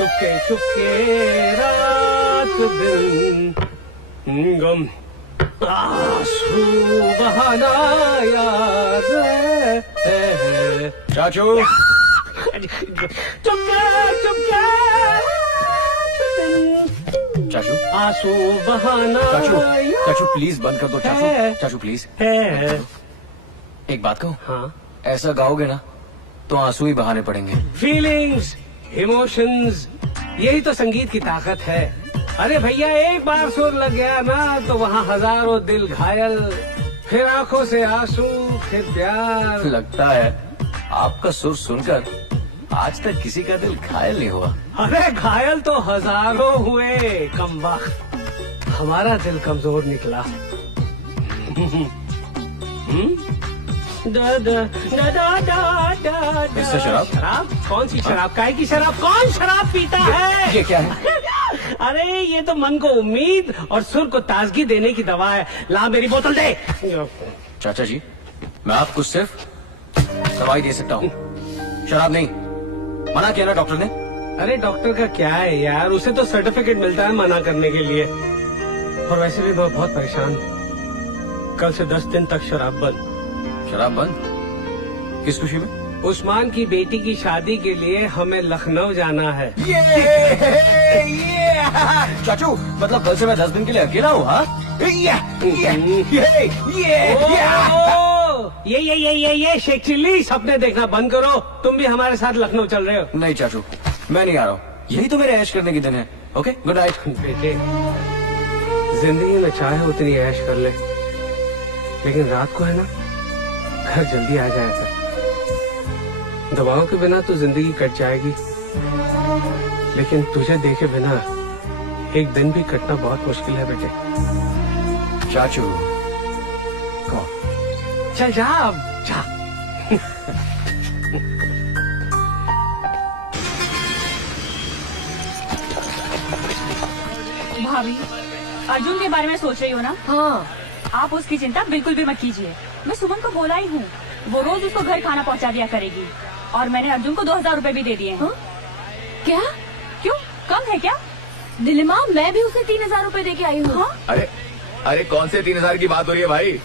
चुपके चुपके रात दिन गम आंसू बहाना याद है। चाचू चुपके चुपके चाचू आंसू बहाना चाचू याद चाचू प्लीज बंद कर दो चाचू है। चाचू प्लीज है। एक बात कहूँ हाँ, ऐसा गाओगे ना तो आंसू ही बहाने पड़ेंगे। फीलिंग्स, इमोशंस, यही तो संगीत की ताकत है। अरे भैया एक बार सुर लग गया ना तो वहाँ हजारों दिल घायल, फिर आंखों से आंसू, फिर प्यार। लगता है आपका सुर सुनकर आज तक किसी का दिल घायल नहीं हुआ। अरे घायल तो हजारों हुए, कमबख्त हमारा दिल कमजोर निकला। दा दा दा दा दा दा। इससे शराब? शराब? कौन सी शराब? काय की शराब? कौन शराब पीता है? ये क्या है? अरे ये तो मन को उम्मीद और सुर को ताजगी देने की दवा है। ला मेरी बोतल दे। चाचा जी मैं आपको सिर्फ दवाई दे सकता हूँ, शराब नहीं। मना किया ना डॉक्टर ने। अरे डॉक्टर का क्या है यार, उसे तो सर्टिफिकेट मिलता है मना करने के लिए। और वैसे भी मैं बहुत परेशान हूँ। कल से 10 दिन तक शराब बंद। शराब बंद? किस खुशी में? उस्मान की बेटी की शादी के लिए हमें लखनऊ जाना है। चाचू मतलब कल से मैं 10 दिन के लिए अकेला हूँ? हाँ ये शेख चिल्ली, सपने देखना बंद करो। तुम भी हमारे साथ लखनऊ चल रहे हो? नहीं चाचू मैं नहीं आ रहा हूँ, यही तो मेरे ऐश करने के दिन है। Okay good night. बेटे जिंदगी में चाहे उतनी ऐश कर ले, लेकिन रात को है ना घर जल्दी आ जाया कर। दवाओं के बिना तो जिंदगी कट जाएगी, लेकिन तुझे देखे बिना एक दिन भी कटना बहुत मुश्किल है बेटे। चाचू कौन? चल जा अब जा। भाभी अर्जुन के बारे में सोच रही हो ना? हाँ। आप उसकी चिंता बिल्कुल भी मत कीजिए। मैं सुमन को बोला ही हूँ, वो रोज उसको घर खाना पहुँचा दिया करेगी। और मैंने अर्जुन को 2000 रुपए भी दे दिए हैं। हाँ? क्या? क्यों कम है क्या? नीलिमा मैं भी उसे 3000 रुपए दे के आई हूँ। हाँ? अरे अरे कौन से 3000 की बात हो रही है भाई?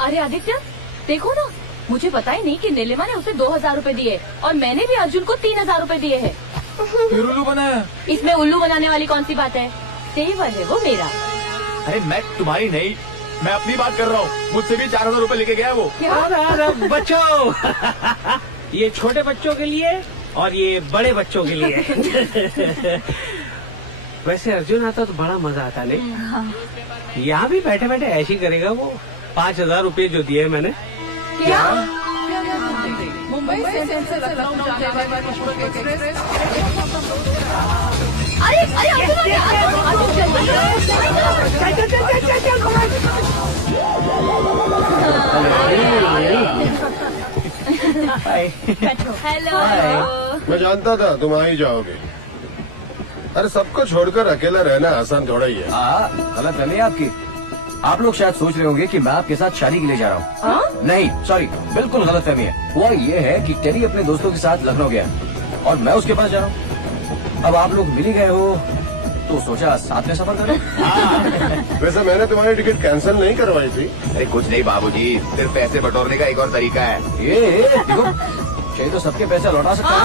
अरे आदित्य देखो ना, मुझे पता ही नहीं कि नीलिमा ने उसे 2000 रुपए दिए और मैंने भी अर्जुन को 3000 रुपए दिए हैं। फिर उल्लू बनाया? इसमें उल्लू बनाने वाली कौन सी बात है? तेवर है वो मेरा। अरे मैं तुम्हारी नहीं, मैं अपनी बात कर रहा हूँ। मुझसे भी 4000 रुपए लेके गया वो। अरे बच्चों ये छोटे बच्चों के लिए और ये बड़े बच्चों के लिए। वैसे अर्जुन आता तो बड़ा मजा आता नहीं? यहाँ भी बैठे बैठे ऐसी करेगा वो। 5000 रुपए जो दिए मैंने। क्या? मुंबई से लखनऊ जाने वाली पुष्पक एक्सप्रेस। अरे अरे अर्जुन हेलो। मैं जानता था तुम आ ही जाओगे। अरे सबको छोड़कर अकेला रहना आसान थोड़ा ही है। गलत फहमी है आपकी। आप लोग शायद सोच रहे होंगे कि मैं आपके साथ शादी के लिए जा रहा हूँ। नहीं सॉरी, बिल्कुल गलत फहमी है। हुआ ये है कि टेरी अपने दोस्तों के साथ लखनऊ गया और मैं उसके पास जा रहा हूँ। अब आप लोग मिल ही गए हो तो सोचा साथ में सफर करें। वैसे मैंने तुम्हारी टिकट कैंसिल नहीं करवाई थी। अरे कुछ नहीं बाबूजी, सिर्फ पैसे बटोरने का एक और तरीका है। ये देखो चाहिए तो सबके पैसे लौटा सकता है।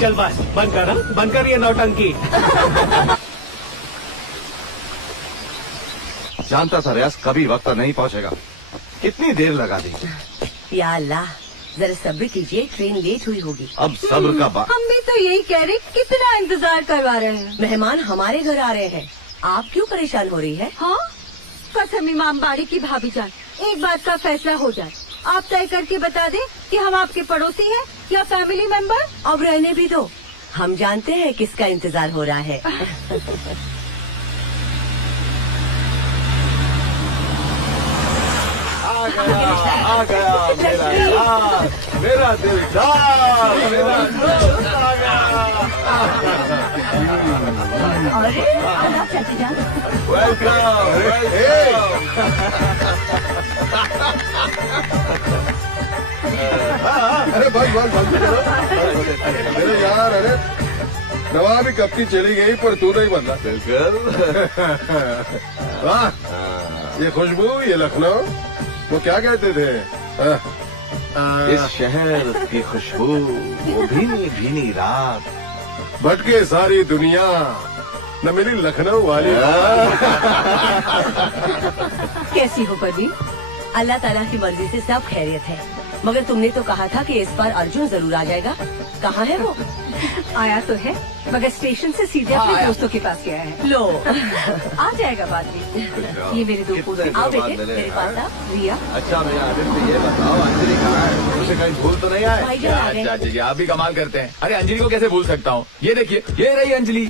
चल बस बंद कर ये नौटंकी। जानता था रियाज कभी वक्त पर नहीं पहुंचेगा, कितनी देर लगा दी। या अल्लाह जरा सब्र कीजिए, ट्रेन लेट हुई होगी। अब सब्र का बात। हम भी तो यही कह रहे, कितना इंतजार करवा रहे हैं। मेहमान हमारे घर आ रहे हैं, आप क्यों परेशान हो रही है? हाँ कसम इमाम बाड़ी की भाभी जान, एक बात का फैसला हो जाए। आप तय करके बता दें कि हम आपके पड़ोसी हैं या फैमिली मेंबर। अब रहने भी दो, हम जानते हैं किसका इंतजार हो रहा है। आ गया मेरा यार, मेरा दिलदार, मेरा दोस्त आ गया। वेलकम अरे बस बस बस। अरे यार, अरे नवाबी कब की चली गई पर तू नहीं बदला। बिल्कुल। वाह, ये खुशबू, ये लखनऊ, वो क्या कहते थे? इस शहर की खुशबू, वो भीनी भीनी रात, भटके सारी दुनिया, न मिली लखनऊ वाली। कैसी हो परवीन? अल्लाह ताला की मर्जी से सब खैरियत है, मगर तुमने तो कहा था कि इस बार अर्जुन जरूर आ जाएगा। कहाँ है वो? आया तो है, मगर स्टेशन से सीधे अपने दोस्तों के पास गया है। लो, आ जाएगा बाद में। ये मेरे दो पोते। आओ बेटे मेरे पास आओ। रिया, अच्छा मैं आदित्य, ये बताओ अंजलि कहाँ है? उसे कहीं भूल तो नहीं आए? भाईजान आ गए। चाचा जी आप भी कमाल करते हैं। अरे अंजलि को कैसे भूल सकता हूँ? ये देखिए, ये रही अंजलि।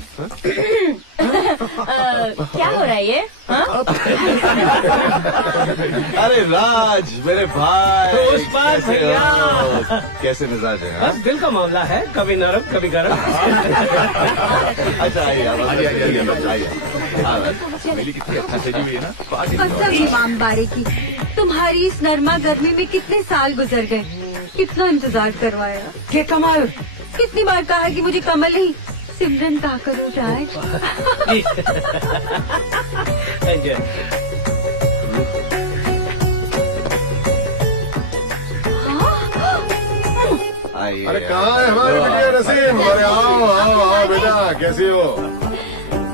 क्या हो रहा है ये? हाँ? अरे राज, मेरे भाई, पुष्पा कैसे भैया। हो? कैसे मिजाज है? बस दिल का मामला है, कभी नरम कभी गर्म। अच्छा आइए, आइए। अंजलि कितनी अच्छा सजी हुई है ना। कसम इमाम बारे की, तुम्हारी इस नरमा गर्मी में कितने साल गुजर गए, कितना इंतजार करवाया। के कमाल। कितनी बार कहा कि मुझे कमल नहीं सिमरन कहा करो राज। आइए। अरे कहाँ है हमारी बिटिया नसीम? अरे आओ आओ आओ बेटा, कैसी हो?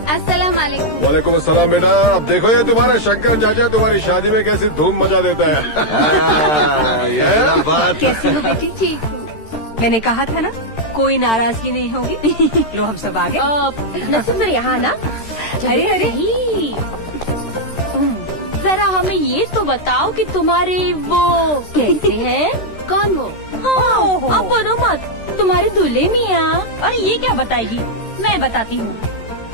अस्सलाम वालेकुम। वालेकुम अस्सलाम बेटा। अब देखो ये तुम्हारा शंकर चाचा तुम्हारी शादी में कैसी धूम मचा देता है। ये ना बात। कैसी हो बेटी? ठीक हूँ। मैंने कहा था ना, कोई नाराजगी नहीं होगी। लो हम सब आ गए। नसीम यहाँ आना। अरे अरे, जरा हमें ये तो बताओ कि तुम्हारे वो कैसे हैं? कौन वो? हाँ, अब बोलो मत। तुम्हारे दूल्हे मियाँ। और ये क्या बताएगी? मैं बताती हूँ।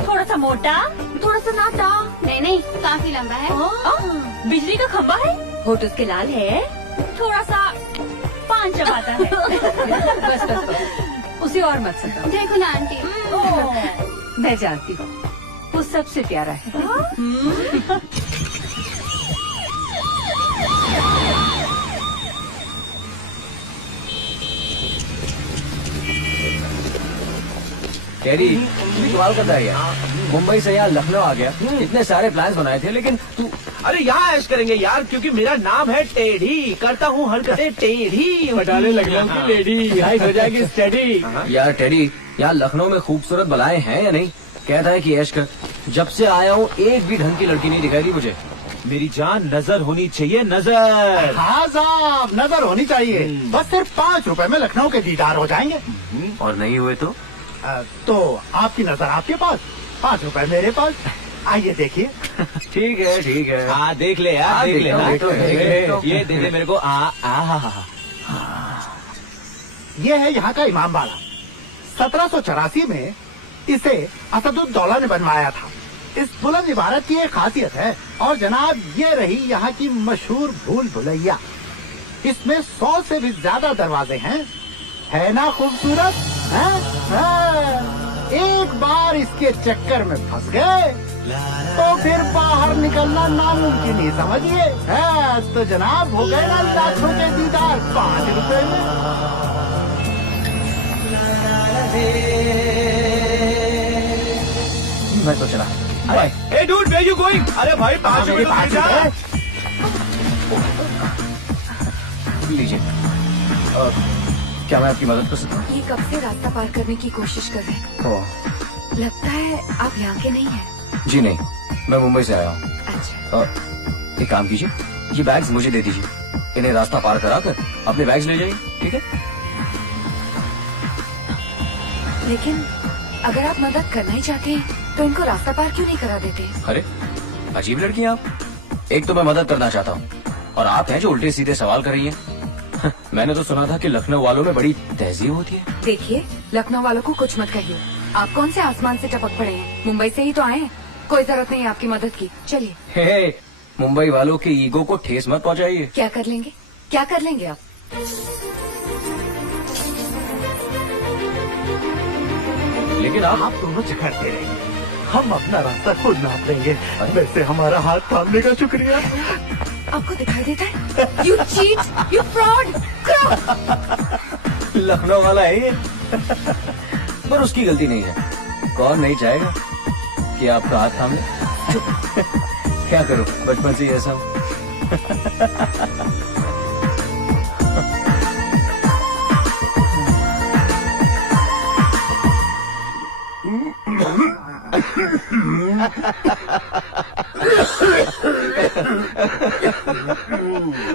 थोड़ा सा मोटा, थोड़ा सा नाटा। नहीं नहीं, काफी लंबा है। बिजली का खंबा है। होठ उसके लाल है। थोड़ा सा पान चबाता है। बस बस बस, उसे और मत सताओ। देखो ना आंटी। मैं जानती हूँ, वो सबसे प्यारा है। कैरी, तू कमाल करता है यार। मुंबई से यहाँ लखनऊ आ गया, इतने सारे प्लान्स बनाए थे, लेकिन तू। अरे यहाँ ऐश करेंगे यार, क्योंकि मेरा नाम है टेढ़ी, करता हूँ हरकतें टेढ़ी। पटाले लखनऊ की लेडी, हाइट हो जाएगी स्टडी। यार टेडी, यहाँ लखनऊ में खूबसूरत बलाएं हैं या नहीं? कहता है कि ऐश कर। जब से आया हूँ एक भी ढंग की लड़की नहीं दिखाई दी मुझे। मेरी जान, नजर होनी चाहिए, नजर। हाँ साहब, नजर होनी चाहिए। बस सिर्फ 5 रुपए में लखनऊ के दीदार हो जाएंगे। और नहीं हुए तो? तो आपकी नजर आपके पास, 5 रुपए मेरे पास। आइए देखिए। ठीक है ठीक है। हाँ देख ले यार, देख ले। देख लो, देख लो। ये दे दे मेरे को। ये है यहाँ का इमाम बाड़ा। 1784 में इसे असदुद्दौला ने बनवाया था। इस बुलंद इमारत की एक खासियत है। और जनाब, ये रही यहाँ की मशहूर भूल भुलैया। इसमें 100 से भी ज्यादा दरवाजे हैं। है ना खूबसूरत? एक बार इसके चक्कर में फंस गए तो फिर बाहर निकलना नामुमकिन ही समझिए। तो जनाब, हो गए ना लाखों के दीदार 5 रुपए में। मैं तो चला। Hey dude, where you going? अरे भाई 5 मेरे रुपए पास तो है। लीजिए। क्या मैं आपकी मदद कर सकता हूँ? ये कब से रास्ता पार करने की कोशिश कर रहे हैं? ओह, लगता है आप यहाँ के नहीं हैं। जी नहीं, मैं मुंबई से आया हूँ। अच्छा, एक काम कीजिए, ये बैग्स मुझे दे दीजिए। इन्हें रास्ता पार कराकर अपने बैग्स ले जाइए, ठीक है? लेकिन अगर आप मदद करना ही चाहते हैं तो इनको रास्ता पार क्यों नहीं करा देते? अरे अजीब लड़की हैं आप। एक तो मैं मदद करना चाहता हूँ और आप हैं जो उल्टे सीधे सवाल कर रही हैं। मैंने तो सुना था कि लखनऊ वालों में बड़ी तहजीब होती है। देखिए, लखनऊ वालों को कुछ मत कहिए। आप कौन से आसमान से टपक पड़े हैं? मुंबई से ही तो आए हैं। कोई जरूरत नहीं है आपकी मदद की। चलिए। हे, मुंबई वालों के ईगो को ठेस मत पहुंचाइए। क्या कर लेंगे? क्या कर लेंगे आप? लेकिन आप दोनों झगड़ते रहिए, हम अपना रास्ता खुद नाप लेंगे। वैसे हमारा हाथ थामने का शुक्रिया। आपको दिखाई देता है? You cheat, you fraud. Lucknow वाला है ये। पर उसकी गलती नहीं है। कौन नहीं चाहेगा कि आपका हाथ थामे? क्या करूं, बचपन से ही ऐसा हूं।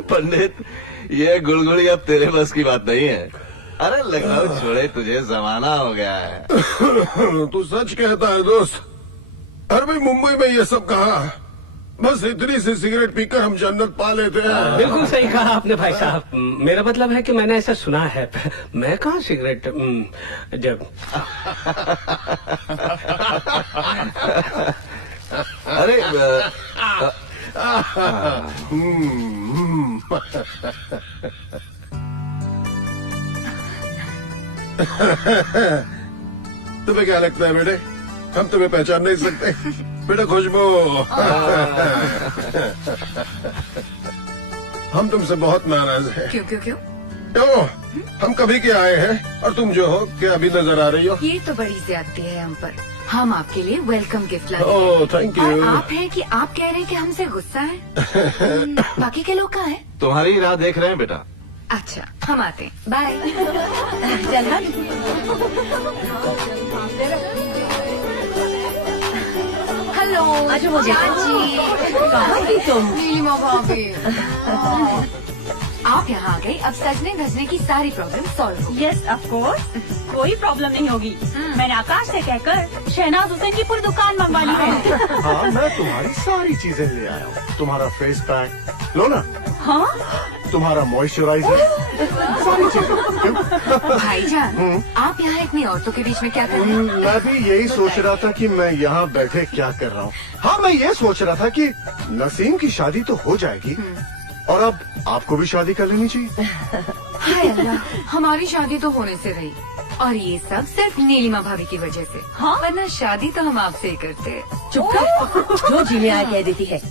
पंडित, ये गुलगुली अब तेरे बस की बात नहीं है। अरे लखनऊ छोड़े, तुझे जमाना हो गया है। तू सच कहता है दोस्त। अरे भाई मुंबई में ये सब कहा, बस इतनी सी सिगरेट पीकर हम जन्नत पा लेते हैं। बिल्कुल सही कहा आपने भाई साहब। मेरा मतलब है कि मैंने ऐसा सुना है। मैं कहाँ सिगरेट जब अरे तुम्हें क्या लगता है बेटे, हम तुम्हें पहचान नहीं सकते? बेटा खुशबू, हम तुमसे बहुत नाराज हैं। क्यों क्यों क्यों? क्यों? हम कभी के आए हैं और तुम जो हो क्या अभी नजर आ रही हो? ये तो बड़ी ज्यादती है हम पर। हम आपके लिए वेलकम गिफ्ट लाए ओह थैंक और यू। आप है कि आप कह रहे हैं कि हमसे गुस्सा है? बाकी के लोग कहाँ हैं? तुम्हारी ही राह देख रहे हैं बेटा। अच्छा, हम आते हैं। बाय। चला हेलो। अच्छा मुझे चाची। कहाँ थी तुम? नीलिमा भाभी। आप यहाँ आ गए, अब सजने धजने की सारी प्रॉब्लम सॉल्व हो गई। यस ऑफ कोर्स, कोई प्रॉब्लम नहीं होगी। मैंने आकाश से कहकर शहनाज हुसैन की पूरी दुकान मंगवा ली है। हाँ, मैं तुम्हारी सारी चीजें ले आया हूँ। तुम्हारा फेस पैक लो ना, हाँ तुम्हारा मॉइस्चराइजर, सारी चीजें। क्यों? भाईजान, आप यहाँ इतनी औरतों के बीच में क्या कर रहे हैं? मैं भी यही सोच रहा था कि मैं यहाँ बैठे क्या कर रहा हूँ। हाँ, मैं ये सोच रहा था कि नसीम की शादी तो हो जाएगी और अब आपको भी शादी कर लेनी चाहिए। हाय अल्लाह, हमारी शादी तो होने से रही और ये सब सिर्फ नीलिमा भाभी की वजह से। हाँ? वरना शादी तो हम आपसे ही करते। चुप कर, जो जी में आ कह देती है।